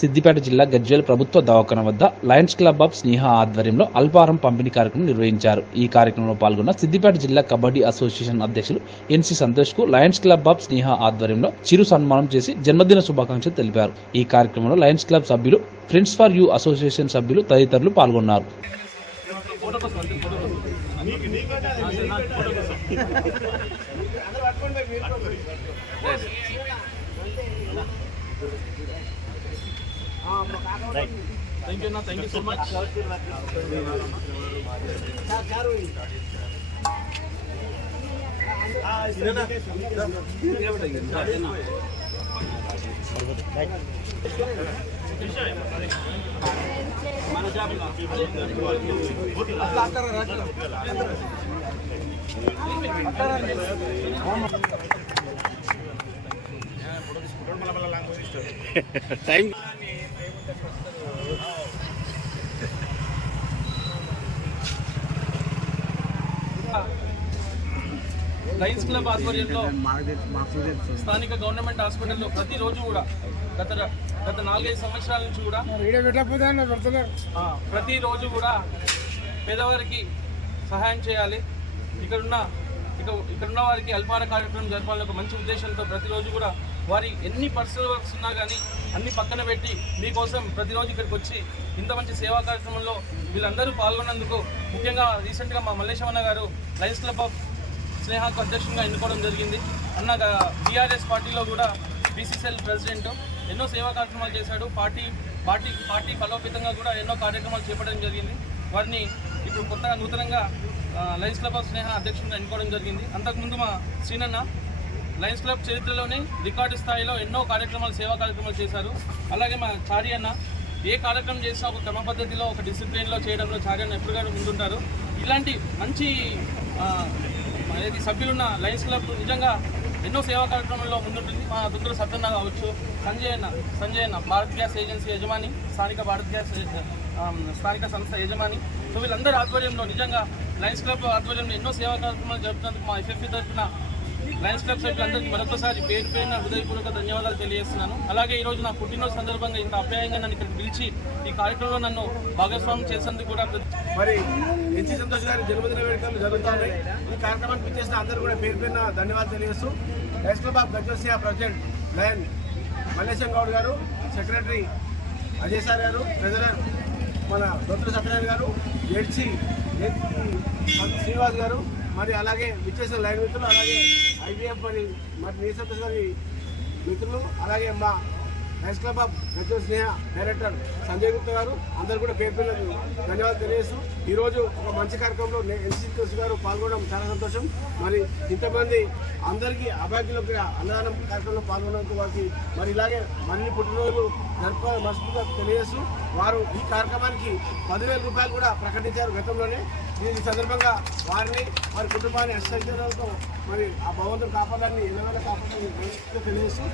సిద్దిపేట జిల్లా గజ్వేల్ ప్రభుత్వ దవాఖాన వద్ద లయన్స్ క్లబ్ ఆఫ్ స్నేహ ఆధ్వర్యంలో అల్పారం పంపిణీ కార్యక్రమం నిర్వహించారు. ఈ కార్యక్రమంలో పాల్గొన్న సిద్దిపేట జిల్లా కబడ్డీ అసోసియేషన్ అధ్యక్షులు ఎన్సి సంతోష్కు లయన్స్ క్లబ్ ఆఫ్ స్నేహ ఆధ్వర్యంలో చిరు సన్మానం చేసి జన్మదిన శుభాకాంక్షలు తెలిపారు. ఈ కార్యక్రమంలో లయన్స్ క్లబ్ సభ్యులు ఫ్రెండ్స్ ఫర్ యూ అసోసియేషన్ సభ్యులు తదితరులు పాల్గొన్నారు. Thank you thank you so much time lions club ఆధ్వర్యంలో స్థానిక గవర్నమెంట్ హాస్పిటల్లో ప్రతిరోజు కూడా గత గత నాలుగైదు సంవత్సరాల నుంచి కూడా ప్రతిరోజు కూడా పేదవారికి సహాయం చేయాలి. ఇక్కడున్న ఇక ఇక్కడున్న వారికి అల్పార కార్యక్రమం జరపాలని ఒక మంచి ఉద్దేశంతో ప్రతిరోజు కూడా వారి ఎన్ని పర్సనల్ వర్క్స్ ఉన్నా కానీ అన్ని పక్కన పెట్టి మీకోసం ప్రతిరోజు ఇక్కడికి వచ్చి ఇంత మంచి సేవా కార్యక్రమంలో వీళ్ళందరూ పాల్గొన్నందుకు ముఖ్యంగా రీసెంట్గా మా మల్లేశమన్న గారు లయన్స్ క్లబ్ ఆఫ్ స్నేహకు అధ్యక్షునిగా ఎన్నుకోవడం జరిగింది. అన్న బీఆర్ఎస్ పార్టీలో కూడా బీసీసీఎల్ ప్రెసిడెంట్ ఎన్నో సేవా కార్యక్రమాలు చేశాడు. పార్టీ పార్టీ పార్టీ బలోపేతంగా కూడా ఎన్నో కార్యక్రమాలు చేపట్టడం జరిగింది. వారిని ఇప్పుడు కొత్తగా నూతనంగా లయన్స్ క్లబ్ ఆఫ్ స్నేహ అధ్యక్షునిగా ఎన్నుకోవడం జరిగింది. అంతకుముందు మా శ్రీనన్న లయన్స్ క్లబ్ చరిత్రలోనే రికార్డు స్థాయిలో ఎన్నో కార్యక్రమాలు సేవా కార్యక్రమాలు చేశారు. అలాగే మా చారి అన్న ఏ కార్యక్రమం చేసినా ఒక క్రమ పద్ధతిలో ఒక డిసిప్లిన్లో చేయడంలో చారి అన్న ఎప్పుడు కూడా ముందుంటారు. ఇలాంటి మంచి ఆ, సభ్యులున్న లయన్స్ క్లబ్ నిజంగా ఎన్నో సేవా కార్యక్రమాల్లో ముందుంటుంది. మా దుద్దుల సత్యన్న కావచ్చు సంజయ్ అన్న సంజయ్ అన్న భారత్ గ్యాస్ ఏజెన్సీ యజమాని స్థానిక భారత్ గ్యాస్ స్థానిక సంస్థ యజమాని. సో వీళ్ళందరి ఆధ్వర్యంలో నిజంగా లయన్స్ క్లబ్ ఆధ్వర్యంలో ఎన్నో సేవా కార్యక్రమాలు జరుపుతున్నందుకు మా ఎఫ్ఎఫ్ఈ తరఫున లయన్స్ క్లబ్ సభ్యులందరికీ మరొకసారి పేరు పేరున హృదయపూర్వక ధన్యవాదాలు తెలియజేస్తున్నాను. అలాగే ఈ రోజు నా పుట్టినరోజు సందర్భంగా ఇంత అప్యాయంగా నన్ను ఇక్కడ పిలిచి ఈ కార్యక్రమంలో నన్ను భాగస్వామ్యం చేసేందుకు కూడా మరి ఎన్సీ సంతోష్ గారి జన్మదిన వేడుకలు జరుగుతున్నాయి. ఈ కార్యక్రమానికి పిచ్చేసిన అందరూ కూడా పేరు పేరున ధన్యవాదాలు తెలియజేస్తూ లయన్స్ క్లబ్ ఆఫ్ గజ్వసియా ప్రెసిడెంట్ లయన్ మల్లేశం గౌడ్ గారు సెక్రటరీ అజయ్ సార్ గారు ట్రెజరర్ మన దొత్తుల సత్యనారాయణ గారు ఎడ్సి శ్రీనివాస్ గారు మరి అలాగే విచ్చేసిన లైన్ మిత్రులు అలాగే ఐబీఎఫ్ మరి మరి నీ గారి మిత్రులు అలాగే మా lions club of Gajwel Sneha director Sanjay Gupta గారు అందరూ కూడా పేరు పిల్లలు ధన్యవాదాలు తెలియజేస్తూ ఈరోజు ఒక మంచి కార్యక్రమంలో ఎన్సీ కృషి గారు పాల్గొనడం చాలా సంతోషం. మరి ఇంతమంది అందరికీ అభాగ్యులకు అన్నదానం కార్యక్రమంలో పాల్గొన్నందుకు వారికి మరి ఇలాగే మరిన్ని పుట్టినరోజులు జరుపుకోవాలని మనస్ఫూర్తిగా తెలియజేస్తూ వారు ఈ కార్యక్రమానికి పదివేల రూపాయలు కూడా ప్రకటించారు గతంలోనే. ఈ సందర్భంగా వారిని వారి కుటుంబాన్ని హెచ్చరించడంతో మరి ఆ భగవంతుడు కాపాడాలని ఎన్నో కాపాడాలని తెలియజేస్తూ